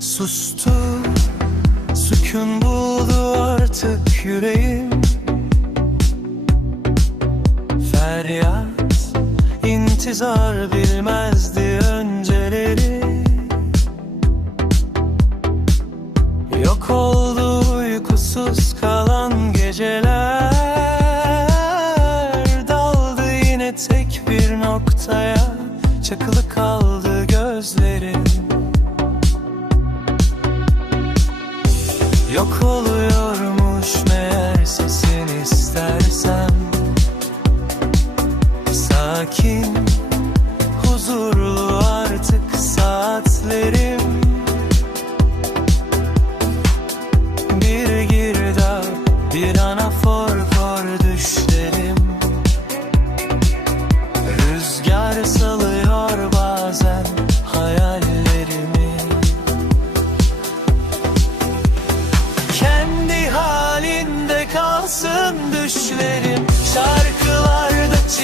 Sustu Sükun buldu artık yüreğim. Feryat intizar bilmezdi önceleri. Yok oldu uykusuz kalan geceler. Daldı yine tek bir noktaya. Çakılı kaldı gözlerim Yok oluyormuş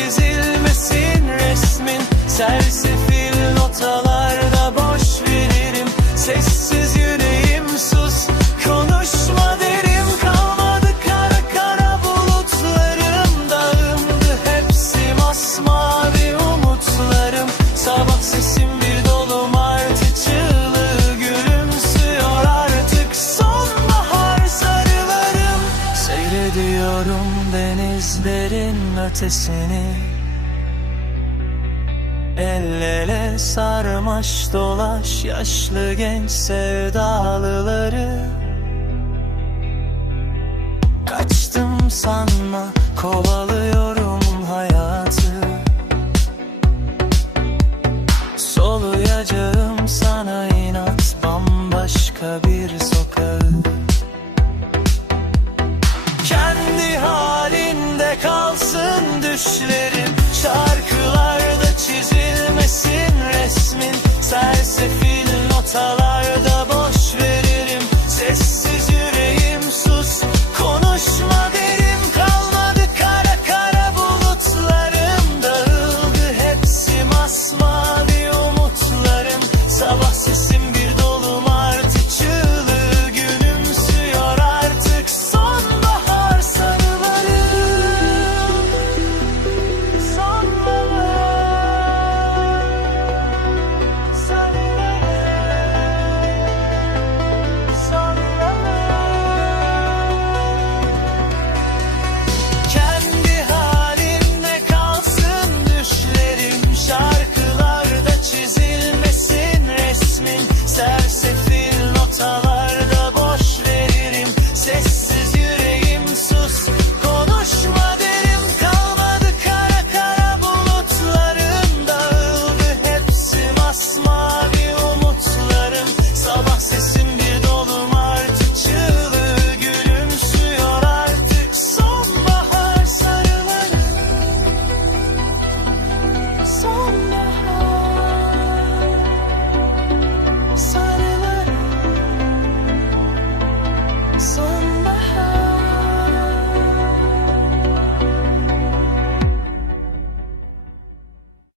çizilmesin resmin Sersefil ötesini El ele sarmaş dolaş yaşlı genç sevdalıları. Kaçtım sanma kovalıyorum hayatı. Soluyacağım sana inat bambaşka bir kalsın düşlerim Şarkılarda çizilmesin resmin. Sersefil notalar